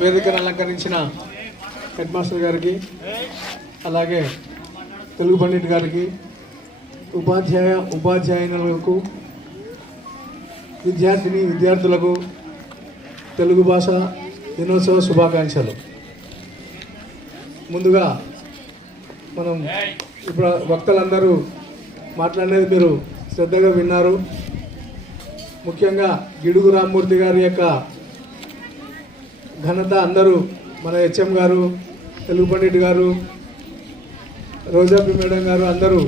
వేదికను అలంకరించిన head master గారికి అలాగే తెలుగు పండిట్ గారికి ఉపాధ్యాయ ఉపాధ్యాయులకు విద్యార్థిని విద్యార్థులకు తెలుగు భాష దినోత్సవ శుభాకాంక్షలు. ముందుగా మనం ఇప్పుడు వక్తలందరూ మాట్లాడేది మీరు శ్రద్ధగా విన్నారు. ముఖ్యంగా గిడుగు రామ్మూర్తి గారి యొక్క ఘనత అందరూ మన హెచ్ఎం గారు తెలుగు పండిట్ గారు రోజాపి మేడం గారు అందరూ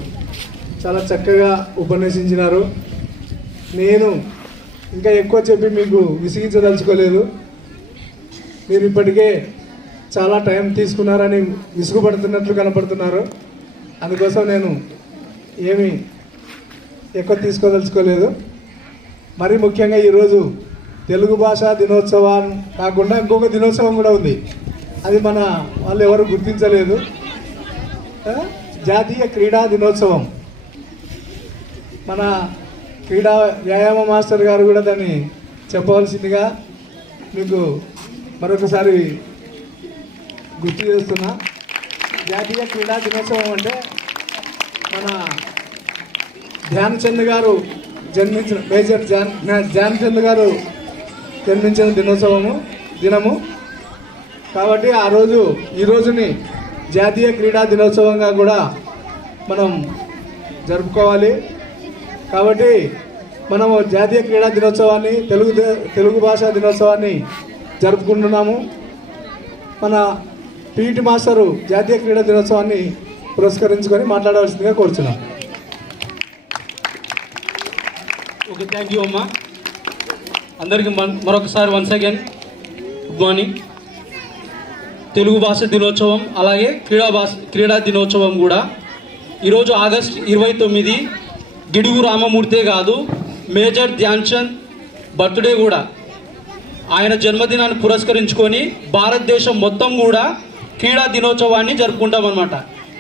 చాలా చక్కగా ఉపన్యసించినారు. నేను ఇంకా ఎక్కువ చెప్పి మీకు విసిగించదలుచుకోలేదు. మీరు ఇప్పటికే చాలా టైం తీసుకున్నారని విసుగుపడుతున్నట్లు కనపడుతున్నారు. అందుకోసం నేను ఏమి ఎక్కువ తీసుకోదలుచుకోలేదు. మరి ముఖ్యంగా ఈరోజు తెలుగు భాష దినోత్సవం కాకుండా ఇంకొక దినోత్సవం కూడా ఉంది. అది మన వాళ్ళు ఎవరు గుర్తించలేదు. జాతీయ క్రీడా దినోత్సవం. మన క్రీడా వ్యాయామ మాస్టర్ గారు కూడా దాన్ని చెప్పవలసిందిగా మీకు మరొకసారి గుర్తు చేస్తున్నా. జాతీయ క్రీడా దినోత్సవం అంటే మన ధ్యాన్ చంద్ గారు జన్మించిన మేజర్ జాన్ ధ్యాన్ చంద్ గారు జన్మించిన దినోత్సవము దినము. కాబట్టి ఆ రోజు ఈ రోజుని జాతీయ క్రీడా దినోత్సవంగా కూడా మనం జరుపుకోవాలి. కాబట్టి మనము జాతీయ క్రీడా దినోత్సవాన్ని తెలుగు దే- తెలుగు భాషా దినోత్సవాన్ని జరుపుకుంటున్నాము. మన పీఈటీ మాస్టరు జాతీయ క్రీడా దినోత్సవాన్ని పురస్కరించుకొని మాట్లాడవలసిందిగా కోరుచున్నాం. ఓకే థ్యాంక్ యూ అమ్మా. అందరికీ మన్- మరొకసారి once again good morning Telugu భాష దినోత్సవం అలాగే క్రీడా భాష క్రీడా దినోత్సవం కూడా. ఈరోజు ఆగస్ట్ ఇరవై తొమ్మిది గిడుగు రామమూర్తే కాదు మేజర్ ధ్యాన్చంద్ బర్త్డే కూడా. ఆయన జన్మదినాన్ని పురస్కరించుకొని భారతదేశం మొత్తం కూడా క్రీడా దినోత్సవాన్ని జరుపుకుంటాం అనమాట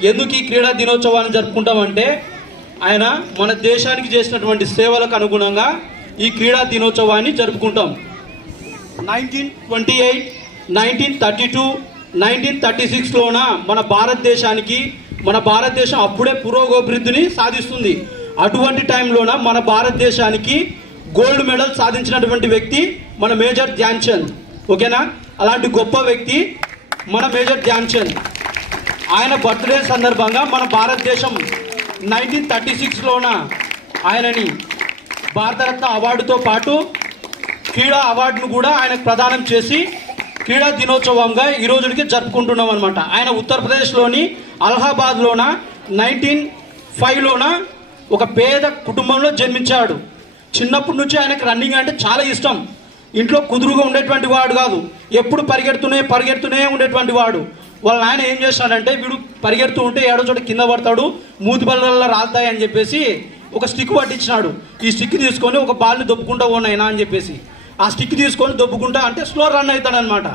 ఎందుకు ఈ క్రీడా దినోత్సవాన్ని జరుపుకుంటామంటే ఆయన మన దేశానికి చేసినటువంటి సేవలకు అనుగుణంగా ఈ క్రీడా దినోత్సవాన్ని జరుపుకుంటాం. Nineteen twenty eight nineteen thirty two nineteen thirty సిక్స్లోన మన భారతదేశానికి మన భారతదేశం అప్పుడే పురోగభివృద్ధిని సాధిస్తుంది. అటువంటి టైంలోన మన భారతదేశానికి గోల్డ్ మెడల్ సాధించినటువంటి వ్యక్తి మన మేజర్ ధ్యాన్చంద్. ఓకేనా? అలాంటి గొప్ప వ్యక్తి మన మేజర్ ధ్యాన్చంద్. ఆయన బర్త్డే సందర్భంగా మన భారతదేశం నైన్టీన్ థర్టీ సిక్స్లోన ఆయనని భారతరత్న అవార్డుతో పాటు క్రీడా అవార్డును కూడా ఆయనకు ప్రదానం చేసి క్రీడా దినోత్సవంగా ఈ రోజుకి జరుపుకుంటున్నాం అనమాట ఆయన ఉత్తరప్రదేశ్లోని అలహాబాద్లోన నైన్టీన్ ఫైవ్లోన ఒక పేద కుటుంబంలో జన్మించాడు. చిన్నప్పటి నుంచి ఆయనకు రన్నింగ్ అంటే చాలా ఇష్టం. ఇంట్లో కుదురుగా ఉండేటువంటి వాడు కాదు. ఎప్పుడు పరిగెడుతూనే పరిగెడుతూనే ఉండేటువంటి వాడు. వాళ్ళ నాయన ఏం చేస్తాడంటే వీడు పరిగెడుతూ ఉంటే ఏడో చోట కింద పడతాడు మూతి బల్లల్లో రాలుతాయి అని చెప్పేసి ఒక స్టిక్ పట్టించినాడు. ఈ స్టిక్ తీసుకొని ఒక బాల్ని దొబ్బుకుంటా ఉన్నాయినా అని చెప్పేసి. ఆ స్టిక్ తీసుకొని దొబ్బుకుంటా అంటే స్లో రన్ అవుతాడనమాట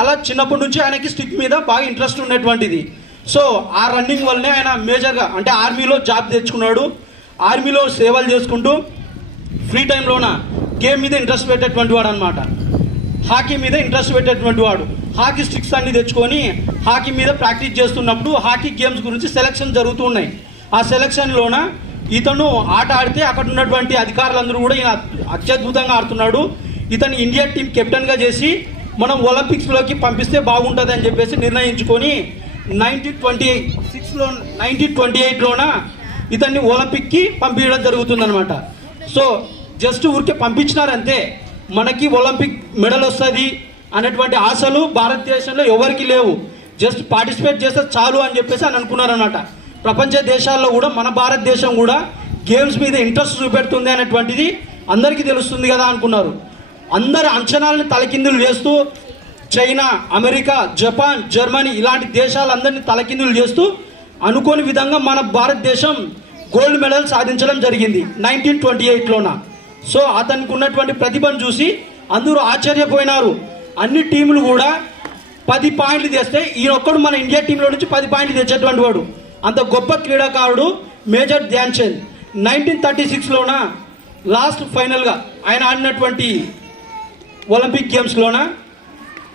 అలా చిన్నప్పటి నుంచి ఆయనకి స్టిక్ మీద బాగా ఇంట్రెస్ట్ ఉన్నటువంటిది సో ఆ రన్నింగ్ వల్లనే ఆయన మేజర్గా అంటే ఆర్మీలో జాబ్ తెచ్చుకున్నాడు. ఆర్మీలో సేవలు చేసుకుంటూ ఫ్రీ టైంలోన గేమ్ మీద ఇంట్రెస్ట్ పెట్టేటువంటి వాడు అనమాట హాకీ మీద ఇంట్రెస్ట్ పెట్టేటువంటి వాడు. హాకీ స్టిక్స్ అన్ని తెచ్చుకొని హాకీ మీద ప్రాక్టీస్ చేస్తున్నప్పుడు హాకీ గేమ్స్ గురించి సెలక్షన్ జరుగుతూ ఉన్నాయి. ఆ సెలక్షన్లోన ఇతను ఆట ఆడితే అక్కడ ఉన్నటువంటి అధికారులందరూ కూడా ఈయన అత్యద్భుతంగా ఆడుతున్నాడు. ఇతను ఇండియా టీం కెప్టెన్గా చేసి మనం ఒలింపిక్స్లోకి పంపిస్తే బాగుంటుంది అని చెప్పేసి నిర్ణయించుకొని నైన్టీన్ ట్వంటీ సిక్స్లో నైన్టీన్ ట్వంటీ ఎయిట్లోన ఇతన్ని ఒలింపిక్కి పంపించడం జరుగుతుందనమాట సో జస్ట్ ఊరికే పంపించినారంతే. మనకి ఒలింపిక్ మెడల్ వస్తుంది అనేటువంటి ఆశలు భారతదేశంలో ఎవరికి లేవు. జస్ట్ పార్టిసిపేట్ చేస్తే చాలు అని చెప్పేసి అని అనుకున్నారనమాట ప్రపంచ దేశాల్లో కూడా మన భారతదేశం కూడా గేమ్స్ మీద ఇంట్రెస్ట్ చూపెడుతుంది అనేటువంటిది అందరికీ తెలుస్తుంది కదా అనుకున్నారు. అందరి అంచనాలను తలకిందులు చేస్తూ చైనా అమెరికా జపాన్ జర్మనీ ఇలాంటి దేశాలందరినీ తలకిందులు చేస్తూ అనుకోని విధంగా మన భారతదేశం గోల్డ్ మెడల్ సాధించడం జరిగింది నైన్టీన్ ట్వంటీ ఎయిట్లోన. సో అతనికి ఉన్నటువంటి ప్రతిభను చూసి అందరూ ఆశ్చర్యపోయినారు. అన్ని టీములు కూడా పది పాయింట్లు తెస్తే ఈయనొక్కడు మన ఇండియా టీంలో నుంచి పది పాయింట్లు తెచ్చేటువంటి వాడు. అంత గొప్ప క్రీడాకారుడు major Dhyan Chand nineteen thirty సిక్స్లోన last ఫైనల్గా ఆయన ఆడినటువంటి ఒలింపిక్ గేమ్స్లోన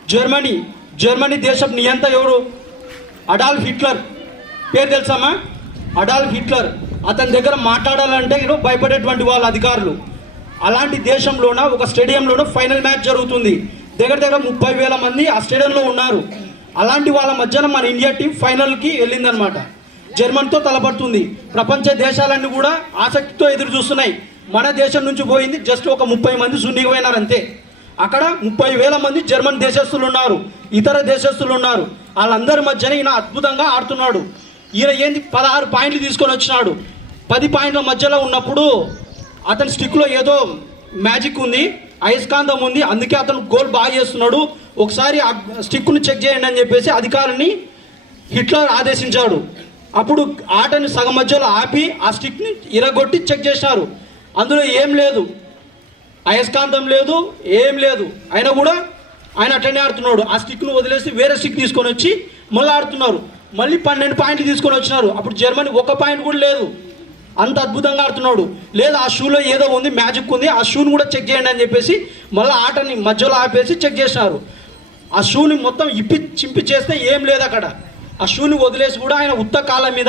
జర్మనీ. జర్మనీ దేశపు నియంత ఎవరు? Adolf Hitler. పేరు తెలుసామా? Adolf Hitler. అతని దగ్గర మాట్లాడాలంటే ఇటు భయపడేటువంటి వాళ్ళ అధికారులు. అలాంటి దేశంలోన ఒక స్టేడియంలోన ఫైనల్ మ్యాచ్ జరుగుతుంది. దగ్గర దగ్గర ముప్పై వేల మంది ఆ స్టేడియంలో ఉన్నారు. అలాంటి వాళ్ళ మధ్యన మన ఇండియా టీం ఫైనల్కి వెళ్ళిందనమాట జర్మన్తో తలపడుతుంది. ప్రపంచ దేశాలన్నీ కూడా ఆసక్తితో ఎదురు చూస్తున్నాయి. మన దేశం నుంచి పోయింది జస్ట్ ఒక ముప్పై మంది సున్నికి పోయినారు అంతే. అక్కడ ముప్పై వేల మంది జర్మన్ దేశస్తులు ఉన్నారు ఇతర దేశస్తులు ఉన్నారు. వాళ్ళందరి మధ్యన ఈయన అద్భుతంగా ఆడుతున్నాడు. ఈయన ఏంది? పదహారు పాయింట్లు తీసుకొని వచ్చినాడు. పది పాయింట్ల మధ్యలో ఉన్నప్పుడు అతని స్టిక్లో ఏదో మ్యాజిక్ ఉంది అయస్కాంతం ఉంది. అందుకే అతను గోల్ బాగా చేస్తున్నాడు. ఒకసారి ఆ స్టిక్ను చెక్ చేయండి అని చెప్పేసి అధికారిని హిట్లర్ ఆదేశించాడు. అప్పుడు ఆటని సగం మధ్యలో ఆపి ఆ స్టిక్ని ఇరగొట్టి చెక్ చేశారు. అందులో ఏం లేదు. అయస్కాంతం లేదు ఏం లేదు. అయినా కూడా ఆయన అట్లనే ఆడుతున్నాడు. ఆ స్టిక్ను వదిలేసి వేరే స్టిక్ తీసుకొని వచ్చి మళ్ళీ ఆడుతున్నారు. మళ్ళీ పన్నెండు పాయింట్లు తీసుకొని వచ్చినారు. అప్పుడు జర్మనీ ఒక పాయింట్ కూడా లేదు. అంత అద్భుతంగా ఆడుతున్నాడు. లేదు ఆ షూలో ఏదో ఉంది మ్యాజిక్ ఉంది. ఆ షూని కూడా చెక్ చేయండి అని చెప్పేసి మళ్ళీ ఆటని మధ్యలో ఆపేసి చెక్ చేసినారు ఆ షూని మొత్తం ఇప్పి చింపి చేస్తే ఏం లేదు అక్కడ. ఆ షూని వదిలేసి కూడా ఆయన ఉత్త కాలం మీద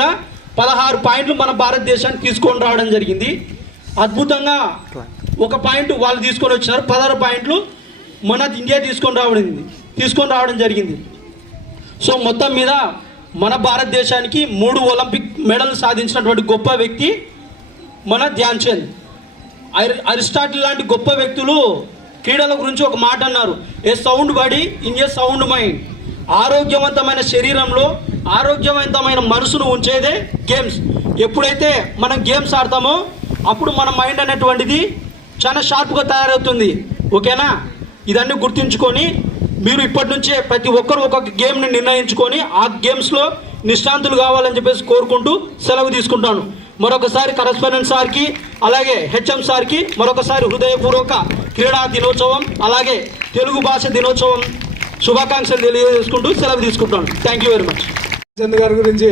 పదహారు పాయింట్లు మన భారతదేశానికి తీసుకొని రావడం జరిగింది. అద్భుతంగా ఒక పాయింట్ వాళ్ళు తీసుకొని వచ్చినారు. పదహారు పాయింట్లు మన ఇండియా తీసుకొని రావడం తీసుకొని రావడం జరిగింది. సో మొత్తం మీద మన భారతదేశానికి మూడు ఒలింపిక్ మెడల్ సాధించినటువంటి గొప్ప వ్యక్తి మన ధ్యాన్ చంద్. అరి- అరిస్టాటిల్ లాంటి గొప్ప వ్యక్తులు క్రీడల గురించి ఒక మాట అన్నారు. A sound body in a sound mind. ఆరోగ్యవంతమైన శరీరంలో ఆరోగ్యవంతమైన మనసును ఉంచేదే గేమ్స్. ఎప్పుడైతే మనం గేమ్స్ ఆడతామో అప్పుడు మన మైండ్ అనేటువంటిది చాలా షార్ప్గా తయారవుతుంది. ఓకేనా? ఇదన్నీ గుర్తుంచుకొని మీరు ఇప్పటి నుంచే ప్రతి ఒక్కరు ఒక్కొక్క గేమ్ని నిర్ణయించుకొని ఆ గేమ్స్లో నిష్ణాంతులు కావాలని చెప్పేసి కోరుకుంటూ సెలవు తీసుకుంటాను. మరొకసారి కరస్పాండెంట్ సార్కి అలాగే హెచ్ఎం సార్కి మరొకసారి హృదయపూర్వక క్రీడా దినోత్సవం అలాగే తెలుగు భాష దినోత్సవం శుభాకాంక్షలు తెలియజేసుకుంటూ సెలవు తీసుకుంటాను thank you very much Chand గారి గురించి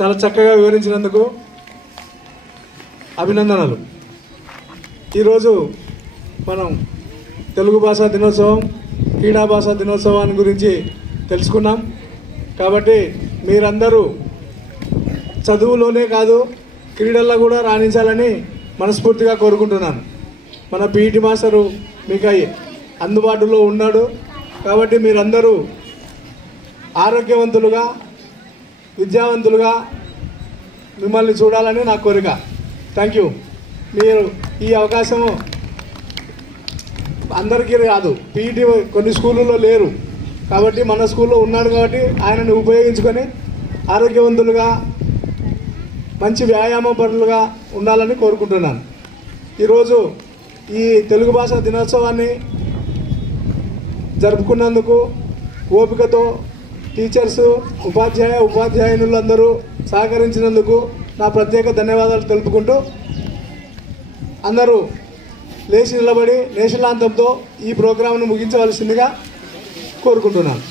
చాలా చక్కగా వివరించినందుకు అభినందనలు. ఈరోజు మనం తెలుగు భాషా దినోత్సవం క్రీడా భాషా దినోత్సవాన్ని గురించి తెలుసుకున్నాం. కాబట్టి మీరందరూ చదువులోనే కాదు క్రీడల్లో కూడా రాణించాలని మనస్ఫూర్తిగా కోరుకుంటున్నాను. మన పీఈటి మాస్టరు మీకు అందుబాటులో ఉన్నాడు. కాబట్టి మీరందరూ ఆరోగ్యవంతులుగా విద్యావంతులుగా మిమ్మల్ని చూడాలని నా కోరిక. థ్యాంక్ యూ మీరు ఈ అవకాశము అందరికీ రాదు. పీఈటీ కొన్ని స్కూళ్ళలో లేరు. కాబట్టి మన స్కూల్లో ఉన్నాడు కాబట్టి ఆయనని ఉపయోగించుకొని ఆరోగ్యవంతులుగా మంచి వ్యాయామ పరులుగా ఉండాలని కోరుకుంటున్నాను. ఈరోజు ఈ తెలుగు భాష దినోత్సవాన్ని జరుపుకున్నందుకు ఓపికతో టీచర్స్ ఉపాధ్యాయ ఉపాధ్యాయునులందరూ సహకరించినందుకు నా ప్రత్యేక ధన్యవాదాలు తెలుపుకుంటూ అందరూ లేచి నిలబడి నేషనల్ అంతంతో ఈ ప్రోగ్రాంను ముగించవలసిందిగా కోరుకుంటున్నాను.